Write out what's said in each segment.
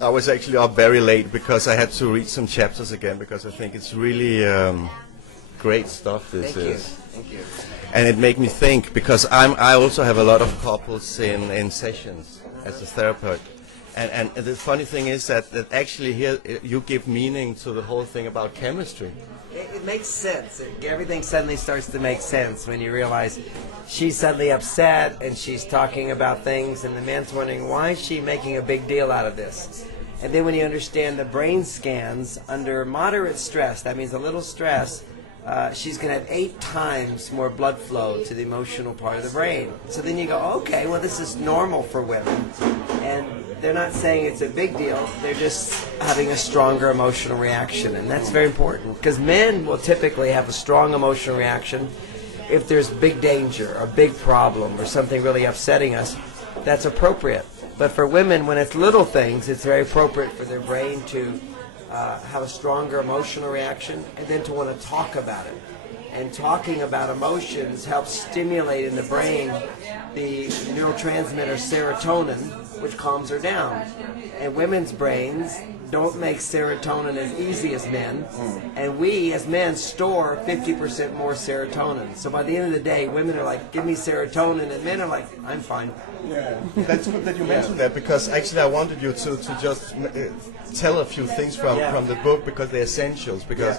I was actually up very late because I had to read some chapters again because I think it's really great stuff. This is. Thank you. And it made me think because I also have a lot of couples in sessions as a therapist. And the funny thing is that actually here you give meaning to the whole thing about chemistry. It makes sense. Everything suddenly starts to make sense when you realize she's suddenly upset and she's talking about things and the man's wondering why is she making a big deal out of this. And then when you understand the brain scans under moderate stress, that means a little stress, she's going to have 8 times more blood flow to the emotional part of the brain. So then you go, okay, well this is normal for women. And they're not saying it's a big deal. They're just having a stronger emotional reaction. And that's very important because men will typically have a strong emotional reaction if there's big danger, a big problem, or something really upsetting us. That's appropriate. But for women, when it's little things, it's very appropriate for their brain to have a stronger emotional reaction and then to want to talk about it. And talking about emotions helps stimulate in the brain the neurotransmitter serotonin, which calms her down. And women's brains don't make serotonin as easy as men, and we as men store 50% more serotonin. So by the end of the day, women are like, give me serotonin, and men are like, I'm fine. Yeah, that's good that you mentioned that because actually I wanted you to just tell a few things from the book because they're essentials because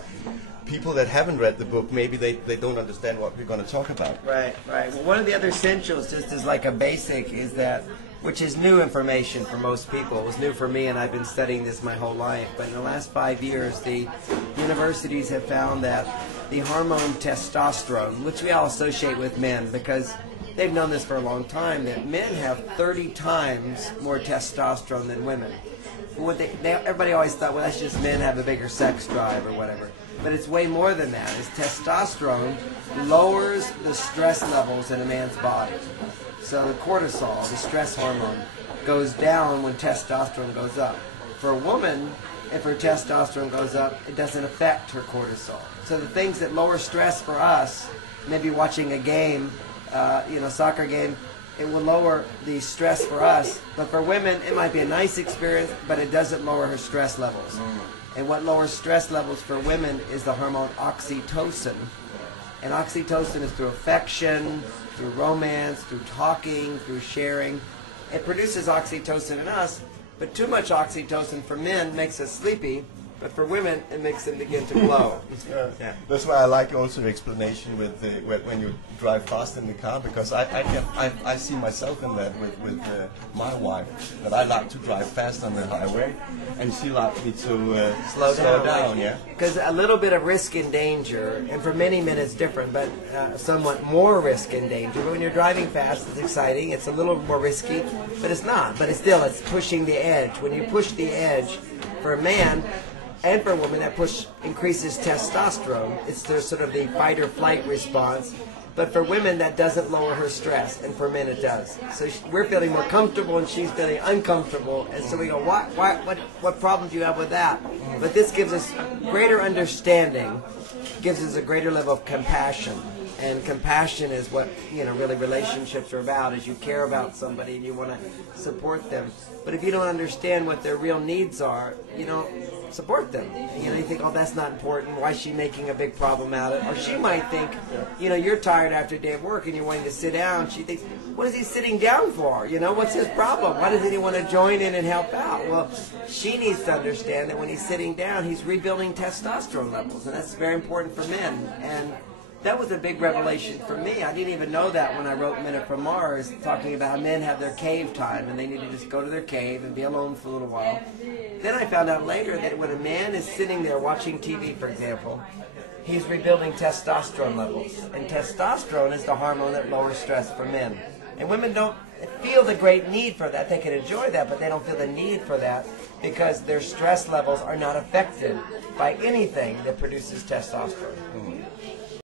people that haven't read the book, maybe they don't understand what we're going to talk about. Right. Well, one of the other essentials, just as like a basic, is that, which is new information for most people. It was new for me, and I've been studying this my whole life. But in the last 5 years, the universities have found that the hormone testosterone, which we all associate with men because they've known this for a long time, that men have 30 times more testosterone than women. Everybody always thought, well, that's just men have a bigger sex drive or whatever. But it's way more than that. It's testosterone lowers the stress levels in a man's body. So the cortisol, the stress hormone, goes down when testosterone goes up. For a woman, if her testosterone goes up, it doesn't affect her cortisol. So the things that lower stress for us, maybe watching a game, soccer game, it will lower the stress for us. But for women, it might be a nice experience, but it doesn't lower her stress levels. And what lowers stress levels for women is the hormone oxytocin. And oxytocin is through affection, through romance, through talking, through sharing. It produces oxytocin in us, but too much oxytocin for men makes us sleepy, but for women, it makes them begin to glow. Yeah. That's why I like also the explanation with when you drive fast in the car, because I see myself in that with my wife, that I like to drive fast on the highway, and she likes me to slow down. Yeah. Because a little bit of risk and danger, and for many men it's different, but somewhat more risk and danger. But when you're driving fast, it's exciting. It's a little more risky, but it's not. But it's pushing the edge. When you push the edge, for a man and for a woman, that push increases testosterone. It's sort of the fight or flight response. But for women, that doesn't lower her stress, and for men, it does. So we're feeling more comfortable, and she's feeling uncomfortable. And so we go, what problem do you have with that? But this gives us greater understanding, gives us a greater level of compassion. And compassion is what, really relationships are about, is you care about somebody and you want to support them. But if you don't understand what their real needs are, you don't support them. You think, oh, that's not important. Why is she making a big problem out of it? Or she might think, you're tired after a day of work and you're wanting to sit down. She thinks, what is he sitting down for? What's his problem? Why doesn't he want to join in and help out? Well, she needs to understand that when he's sitting down, he's rebuilding testosterone levels. And that's very important for men. And that was a big revelation for me. I didn't even know that when I wrote Minute from Mars, talking about how men have their cave time and they need to just go to their cave and be alone for a little while. Then I found out later that when a man is sitting there watching TV, for example, he's rebuilding testosterone levels. And testosterone is the hormone that lowers stress for men. And women don't feel the great need for that. They can enjoy that, but they don't feel the need for that because their stress levels are not affected by anything that produces testosterone.